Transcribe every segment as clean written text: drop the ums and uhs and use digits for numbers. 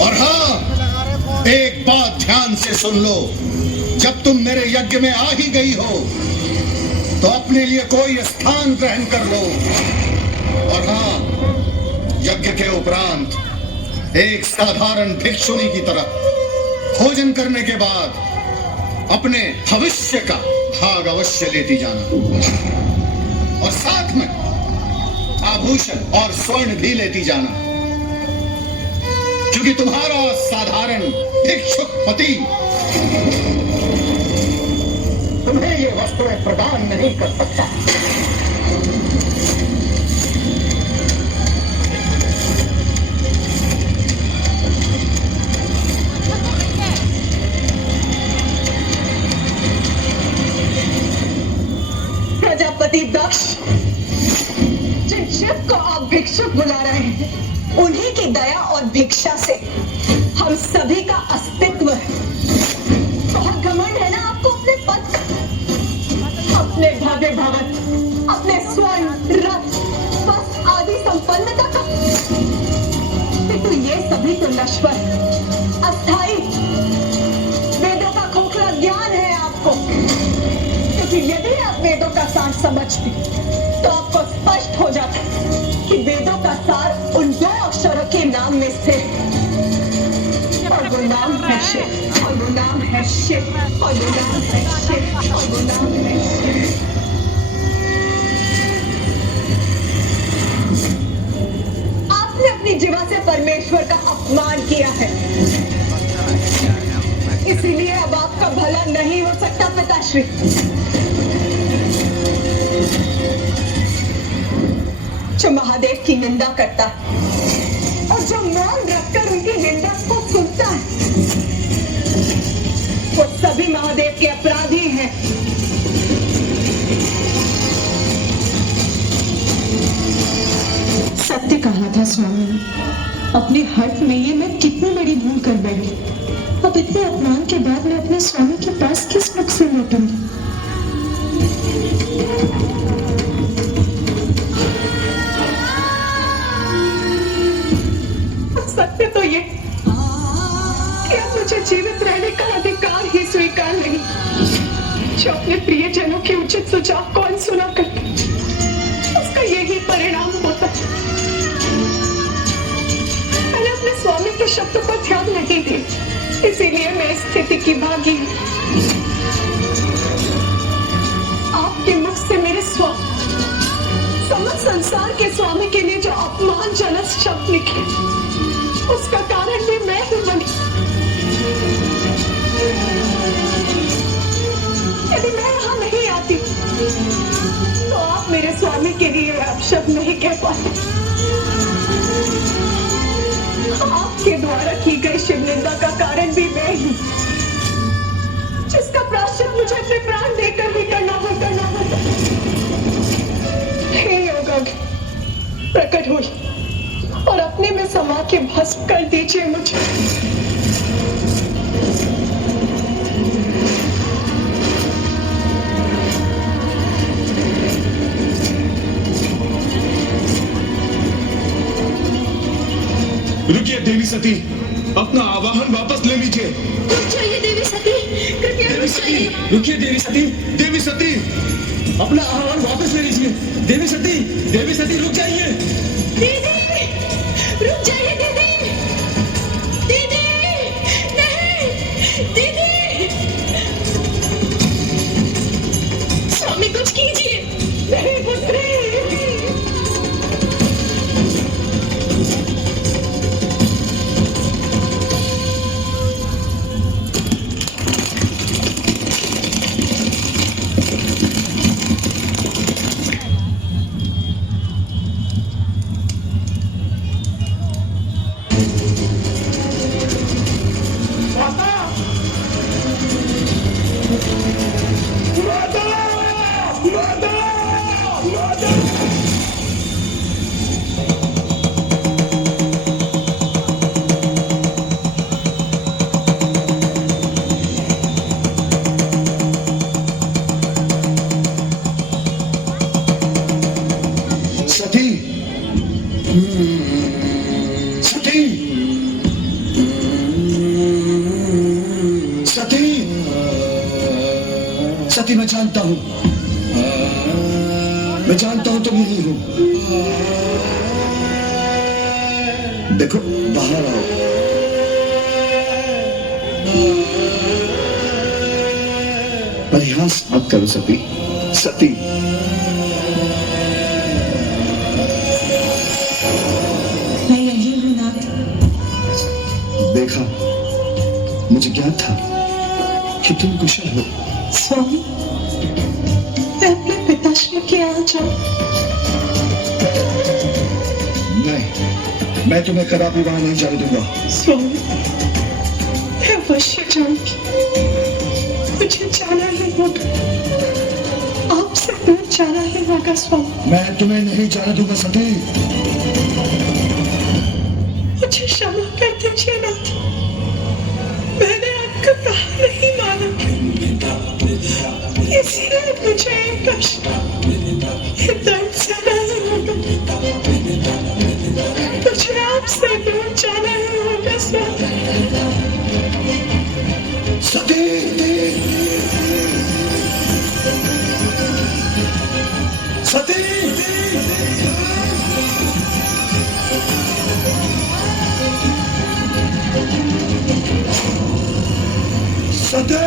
और हाँ, एक बात ध्यान से सुन लो, जब तुम मेरे यज्ञ में आ ही गई हो तो अपने लिए कोई स्थान ग्रहण कर लो। और हाँ, यज्ञ के उपरांत एक साधारण भिक्षुनी की तरह भोजन करने के बाद अपने भविष्य का भाग अवश्य लेती जाना, और साथ में आभूषण और स्वर्ण भी लेती जाना, क्योंकि तुम्हारा साधारण भिक्षुक पति तुम्हें ये वस्तुएं प्रदान नहीं कर सकता। प्रजापति दक्ष, जिन शिव को आप भिक्षुक बुला रहे हैं, उन्हीं की दया और भिक्षा से हम सभी का अस्तित्व है। बहुत घमंड है ना आपको अपने पद का, अपने भव्य भवन, अपने स्वर्ण रथ बस आदि संपन्नता का। किंतु ये सभी तो नश्वर, अस्थाई, वेदों का खोखला ज्ञान है आपको। क्योंकि यदि आप वेदों का सार समझते तो आपको स्पष्ट हो जाता कि वेदों का सार उन दो अक्षरों के नाम में स्थित है, और वो नाम है शिव, और वो नाम है शिव, और वो नाम है शिव, और वो नाम है शिव। आपने अपनी जीवा से परमेश्वर का अपमान किया है, इसीलिए अब आपका भला नहीं हो सकता पिताश्री। जो महादेव की निंदा करता है और जो मौन रखकर उनकी निंदा को सुनता है, वो सभी महादेव के अपराधी हैं। सत्य कहा था स्वामी ने, अपने हर्ष में ये मैं कितनी बड़ी भूल कर बैठी। अब इतने अपमान के बाद मैं अपने स्वामी के पास किस मुख से लौटूंगी। सत्य तो ये कि अब मुझे जीवित रहने का अधिकार ही स्वीकार नहीं। जो अपने प्रियजनों के उचित सुझाव कौन सुना करता, उसका यही परिणाम होता। मैंने अपने स्वामी के शब्दों पर ध्यान नहीं दिया, इसीलिए मैं इस स्थिति की भागी हूँ। आपके मुख से मेरे समस्त संसार के स्वामी के लिए जो अपमानजनक शब्द निकले, उसका कारण भी मैं ही बनी। यदि मैं यहाँ नहीं आती तो आप मेरे स्वामी के लिए अपशब्द नहीं कह पाते। आपके द्वारा की गई शिव निंदा का कारण भी मैं ही, जिसका प्रायश्चित मुझे अपने प्राण देकर भी करना होगा। हे योगग, प्रकट हुई और अपने में समा के भस्म कर दीजिए मुझे। रुकिए देवी सती, अपना आवाहन वापस ले लीजिए। रुक जाइए देवी सती, कृपया रुक जाइए। रुकिए देवी सती, देवी सती, अपना आह्वान वापस ले लीजिए। देवी सती, देवी सती, रुक जाइए। दीदी, रुक जाइए दीदी, दीदी, नहीं, दीदी, स्वामी कुछ कीजिए। नहीं पुत्री, सती, सती मैं जानता हूँ तुम यही हो। देखो बाहर आओ। परिहास मत करो सती। सती मैं यही हूँ नाथ। देखा, मुझे ज्ञात था कि तुम कुशल हो। स्वामी, मैं अपने पिताश्री के यहाँ जाऊँ? नहीं, मैं तुम्हें कदापि वहां नहीं जाने दूंगा। स्वामी, मैं अवश्य जाऊंगी। मुझे जाना ही होगा, आपसे दूर जाना ही होगा स्वामी। मैं तुम्हें नहीं जाने दूंगा सती। मुझे क्षमा कर दीजिए नाथ, मैंने आपका कहा नहीं माना, इसलिए मुझे ये कष्ट, ये दर्द सहना ही होगा। मुझे आपसे दूर जाना ही होगा स्वामी। सती सती सती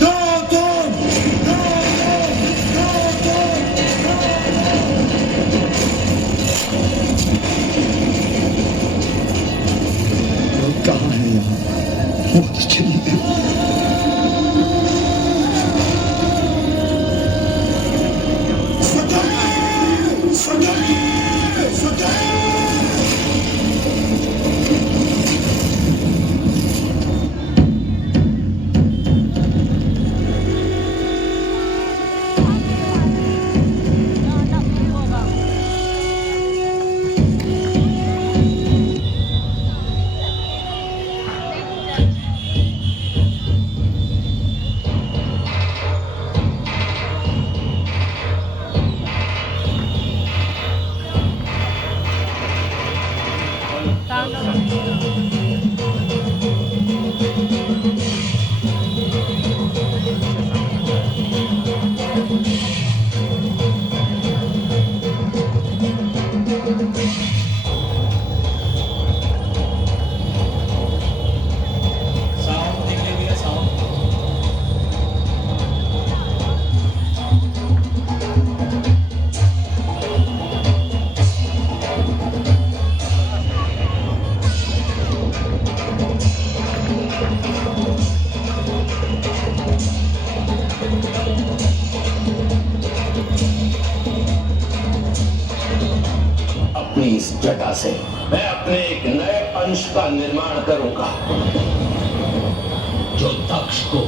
दो तुम कहाँ है यहाँ? वो तो चली गई। अपनी इस जटा से मैं अपने एक नए अंश का निर्माण करूंगा जो दक्ष को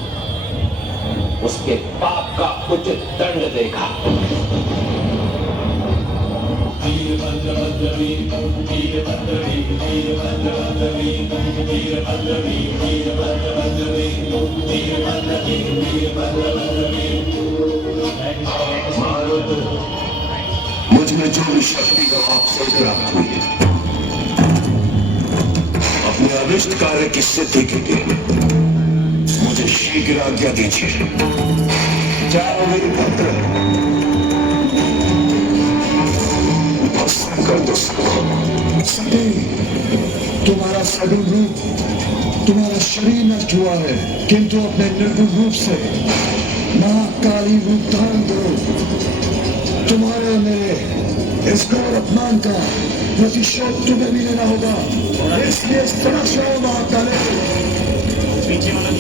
उसके पाप का उचित दंड देगा। मुझ में जो भी शक्ति है आपसे प्राप्त हुई है। अपने अभिष्ट कार्य की सिद्धि के लिए मुझे शीघ्र आज्ञा दीजिए। जाओ मेरे पुत्र, भस्म कर दो सबको। तुम्हारा सगुण रूप, तुम्हारा शरीर नष्ट हुआ है, किंतु अपने निर्गुण रूप से महाकाली रूप धारण करो। तुम्हारे मेरे इस घोर अपमान का प्रतिशोध तुम्हें भी लेना होगा, इसलिए सदा महाकाले। पीछे वाला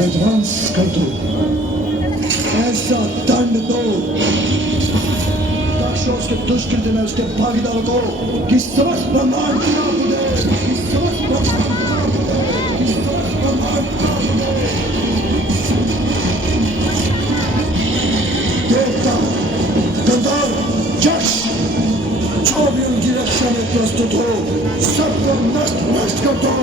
विध्वंस कर दो, ऐसा दंड दो दक्ष उसके दुष्कृत्य में उसके भागीदारों को कि समस्त ब्रह्मांड देवता गंधर्व यक्ष जो भी उनकी रक्षा में प्रस्तुत हो सबको नष्ट कर दो।